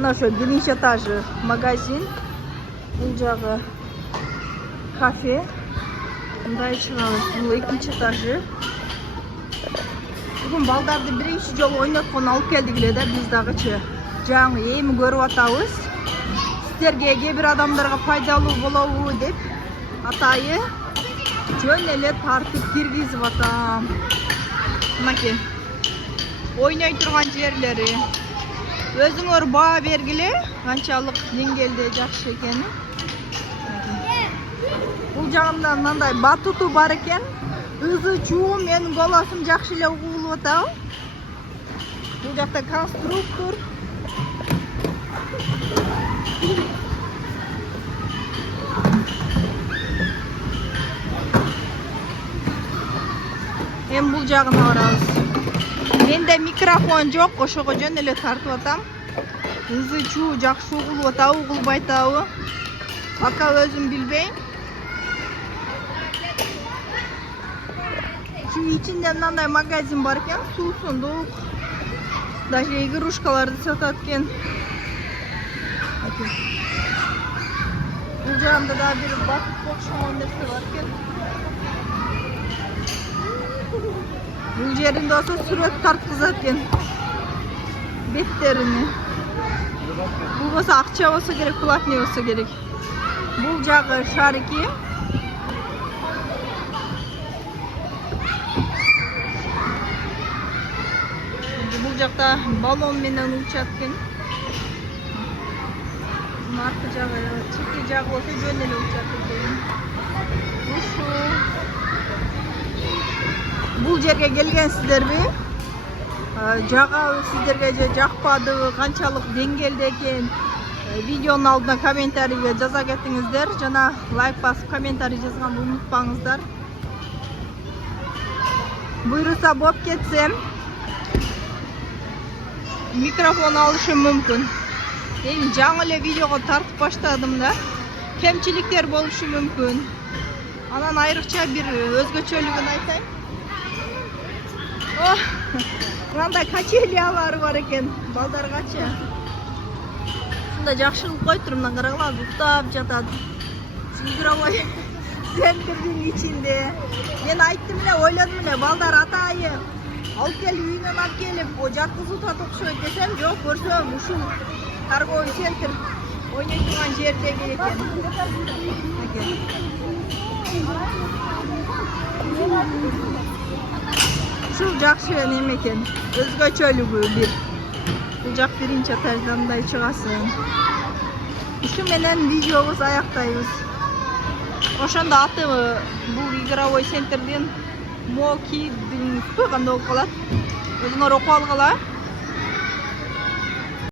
Мына ошо биринчи этажы магазин. Бул жагы кафе. Мындай чыгабыз. Бул экинчи этажы. Бүгүн балдарды биринчи жолу ойноткон алып келдик эле да, биз дагычы жаңы эми көрүп атабыз. Сиздерге кээ бир адамдарга пайдалуу болобу деп атайы жөн эле тартып киргизип атам. Мынакей ойной турган жерлери. Өзүңөр баа бергиле, канчалык деңгээлде жакшы экенин. Бул жагында мындай батуту бар экен. Ызы чуу менин голосум жакшы эле угулуп атабы. Бул жакта конструктор. Эми бул жагына барабыз. Менде микрофон жок, ошого жөн эле тартып атам. Ызы чуу жакшы угулуп атабы, угулбай атабы. Пока өзүм билбейм. Şu içinde мындай магазин бар экен, суусундук, даже игрушкаларды сатат экен. Бул жагында да бир батут окшогон нерсе бар экен. Бул жеринде болсо сүрөт тарткызат экен беттерини. Бул болсо акча болсо керек, платный болсо керек. Бул жагы шарики. Бул жакта баллон менен учат экен. Аркы жагы, чеки жагы болсо жөн эле учат экен. Бул жерге келгенсиздерби? Жагабы сиздерге же жакпадыбы, канчалык деңгээлде экен? Видеонун алдына комментарийге жаза кетиңиздер. Жана лайк басып комментарий жазганды унутпаңыздар. Буйруса болуп кетсем микрофон алышым мүмкүн. Эми жаңы эле видеого тартып баштадым да. Кемчиликтер болушу мүмкүн. Анан айрыкча бир өзгөчөлүгүн айтайын. Мындай качелиялары бар экен балдаргачы. Ушунда жакшылык кой туруп, мына карагыла, уктап жатат. Игровой центрдин ичинде. Мен айттым эле, ойлодум эле, балдар атайы алып келип үйүнөн алып келип, жаткызып атат окшойт десем, жок, көрсөм ушул торговый центр ойной турган жердеги экен. Ушул жакшы неме экен, өзгөчөлүгү бир. Бул жак биринчи этаждан мындай чыгасың. Ушу менен видеобуз аяктайбыз. Ошондо аты бул игровой центрдин Мо Киддинг кандай болуп калат. Өзүңөр окуп алгыла.